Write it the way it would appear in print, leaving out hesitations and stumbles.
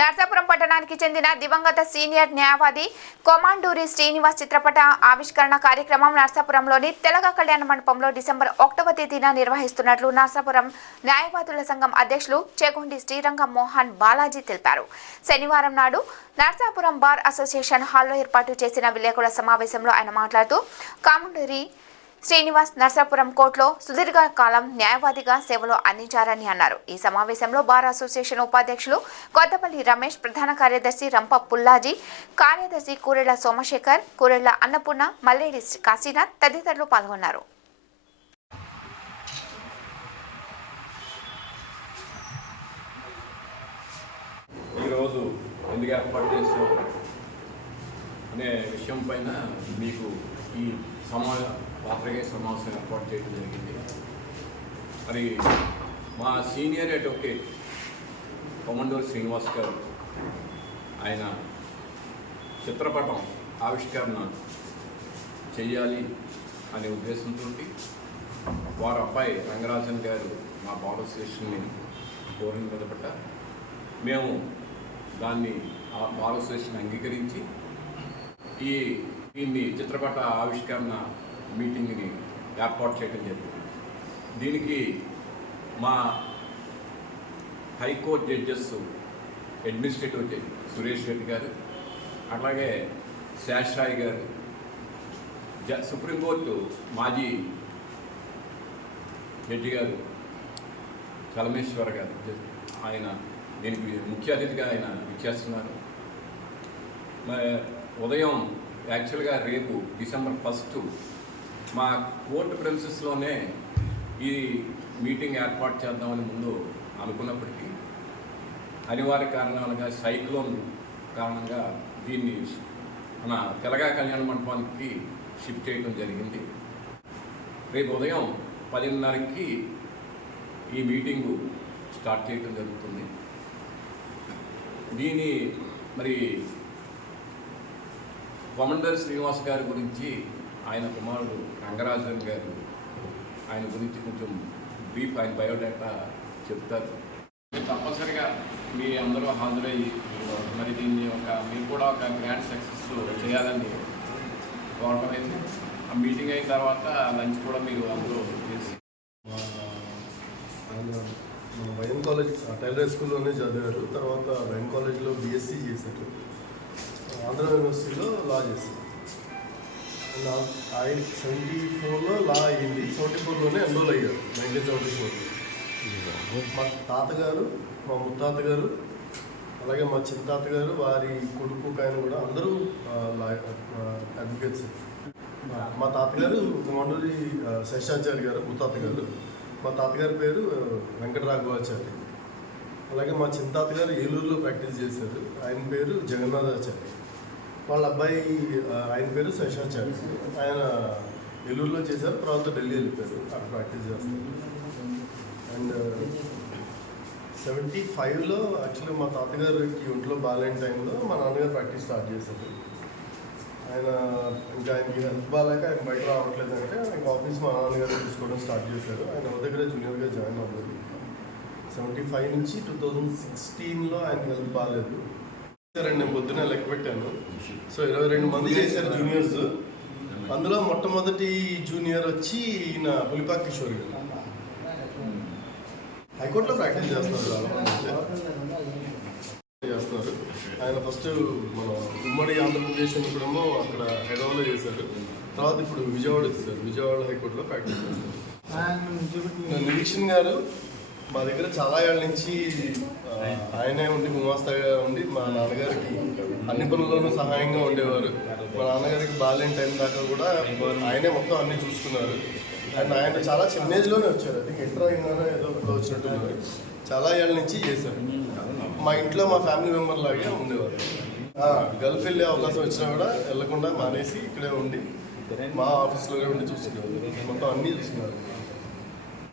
నర్సాపురం పట్టణానికి చెందిన దివంగత సీనియర్ న్యాయవాది కొమాండూరి శ్రీనివాస్ చిత్రపట ఆవిష్కరణ కార్యక్రమం నర్సాపురంలోని తెలగ కళ్యాణ మండపంలో డిసెంబర్ 1వ తేదీన నిర్వహిస్తున్నట్లు నర్సాపురం న్యాయవాదుల సంఘం అధ్యక్షులు చేగొండి శ్రీరంగ మోహన్ బాలాజీ తెలిపారు. శనివారం నాడు నర్సాపురం బార్ అసోసియేషన్ హాల్లో ఏర్పాటు చేసిన విలేకరుల సమావేశంలో ఆయన మాట్లాడుతూ కొమాండూరి శ్రీనివాస్ నర్సాపురం కోర్టులో సుదీర్ఘకాలం న్యాయవాదిగా సేవలు అందించారని అన్నారు. ఈ సమావేశంలో బార్ అసోసియేషన్ ఉపాధ్యక్షులు కొత్తపల్లి రమేష్, ప్రధాన కార్యదర్శి రంప పుల్లాజీ, కార్యదర్శి కూరెళ్ల సోమశేఖర్, కూరెళ్ల అన్నపూర్ణ, మల్లేడి కాశీనాథ్ తదితరులు పాల్గొన్నారు. ఈరోజు ఎందుకు ఏర్పాటు చేసాం అనే విషయం పైన మీకు ఈ పాత్రికేయ సమావేశం ఏర్పాటు చేయడం జరిగింది. మరి మా సీనియర్ అడ్వకేట్ కొమాండూరి శ్రీనివాస్ గారు ఆయన చిత్రపటం ఆవిష్కరణ చేయాలి అనే ఉద్దేశంతో వారి అబ్బాయి రంగరాజన్ గారు మా బార్ అసోసియేషన్ని కోరిన మొదట మేము దాన్ని ఆ బార్ అసోసియేషన్ అంగీకరించి దీన్ని చిత్రపట ఆవిష్కరణ మీటింగ్ని ఏర్పాటు చేయడం జరిగింది. దీనికి మా high court judges, administrative judge Suresh Reddy గారు, అట్లాగే శేషాయి గారు, సుప్రీంకోర్టు మాజీ జడ్జి గారు చలమేశ్వర్ గారు, ఆయన దీనికి ముఖ్య అతిథిగా ఆయన ఇచ్చేస్తున్నారు. ఉదయం యాక్చువల్గా రేపు డిసెంబర్ 1 మా కోర్టు ప్రెమిసెస్లోనే ఈ మీటింగ్ ఏర్పాటు చేద్దామని ముందు అనుకున్నప్పటికీ అనివార్య కారణాలుగా సైక్లోన్ కారణంగా దీన్ని మన తెలగ కళ్యాణ మండపానికి షిఫ్ట్ చేయడం జరిగింది. రేపు ఉదయం 10:30కి ఈ మీటింగు స్టార్ట్ చేయడం జరుగుతుంది. దీని మరి కొమాండూరి శ్రీనివాస్ గారి గురించి ఆయన కుమారుడు రంగరాజన్ గారు ఆయన గురించి కొంచెం బ్రీఫ్, ఆయన బయోడేటా చెప్తారు. తప్పనిసరిగా మీ అందరూ హాజరయ్యి మరి దీన్ని మీరు కూడా ఒక గ్రాండ్ సక్సెస్ చేయాలని కోరటం అయితే ఆ మీటింగ్ అయిన తర్వాత లంచ్ కూడా మీరు అందరూ చేసి మన వైఎన్ కాలేజ్ టైలర్ స్కూల్లోనే చదివారు. తర్వాత వైఎన్ కాలేజ్లో బీఎస్సీ చేశారు. ఆంధ్ర యూనివర్సిటీలో లా చేశారు. ఆయన 74లో లా అయ్యింది. 74లోనే ఎన్రోల్ అయ్యారు. 1974. మా తాతగారు, మా ముత్తాతగారు, అలాగే మా చిన్న తాతగారు, వారి కొడుకు ఆయన కూడా అందరూ అడ్వకేట్స్. మా తాతగారు కొమాండూరి శేషాచారి గారు ముత్తాతగారు. మా తాతగారి పేరు వెంకటరాఘవాచారి. అలాగే మా చిన్న తాతగారు ఏలూరులో ప్రాక్టీస్ చేశారు. ఆయన పేరు జగన్నాథాచారి. వాళ్ళ అబ్బాయి ఆయన పేరు శేషాచారి. ఆయన ఏలూరులో చేశారు. తర్వాత ఢిల్లీ వెళ్ళిపోయారు, అక్కడ ప్రాక్టీస్ చేస్తారు. అండ్ 75లో యాక్చువల్లీ మా తాతగారికి ఒంట్లో బాగాలేని టైంలో మా నాన్నగారు ప్రాక్టీస్ స్టార్ట్ చేశారు. ఆయన ఇంకా ఆయనకి హెల్త్ బాగాలేక ఆయన బయట రావట్లేదు అంటే ఆయన ఆఫీస్ మా నాన్నగారు చూసుకోవడం స్టార్ట్ చేశారు. ఆయన ఒక దగ్గర జూనియర్గా జాయిన్ అవ్వలేదు. 75 నుంచి 2016లో ఆయన హెల్త్ బాగాలేదు. నేను పొద్దున్న లెక్క పెట్టాను. సో 22 మంది చేశారు జూనియర్స్. అందులో మొట్టమొదటి జూనియర్ వచ్చి ఈయన పులిపాక కిషోర్ గారు. హైకోర్టులో ప్రాక్టీస్ చేస్తున్నారు. ఆయన ఫస్ట్ మన ఉమ్మడి ఆంధ్రప్రదేశ్ ఇప్పుడేమో అక్కడ హైదరాబాద్లో చేశారు. తర్వాత ఇప్పుడు విజయవాడ వచ్చారు. విజయవాడ హైకోర్టులో ప్రాక్టీస్ చేస్తారు. నిరీక్షణ్ గారు మా దగ్గర చాలా ఏళ్ళ నుంచి ఆయనే ఉండి గుమాస్తాగా ఉండి మా నాన్నగారికి అన్ని పనుల్లోనూ సహాయంగా ఉండేవారు. మా నాన్నగారికి బాగాలేని టైం దాకా కూడా ఆయనే మొత్తం అన్ని చూసుకున్నారు. అండ్ ఆయన చాలా చిన్న ఏజ్లోనే వచ్చారు. అది ఇంటర్ అయినానో ఏదో వచ్చినట్టున్నారు. చాలా ఏళ్ళ నుంచి చేశారు. మా ఇంట్లో మా ఫ్యామిలీ మెంబర్ లాగే ఉండేవారు. గల్ఫ్ వెళ్ళే అవకాశం వచ్చినా కూడా వెళ్ళకుండా మానేసి ఇక్కడే ఉండి మా ఆఫీస్లోనే ఉండి చూసుకునేవారు. మొత్తం అన్నీ చూసుకున్నారు.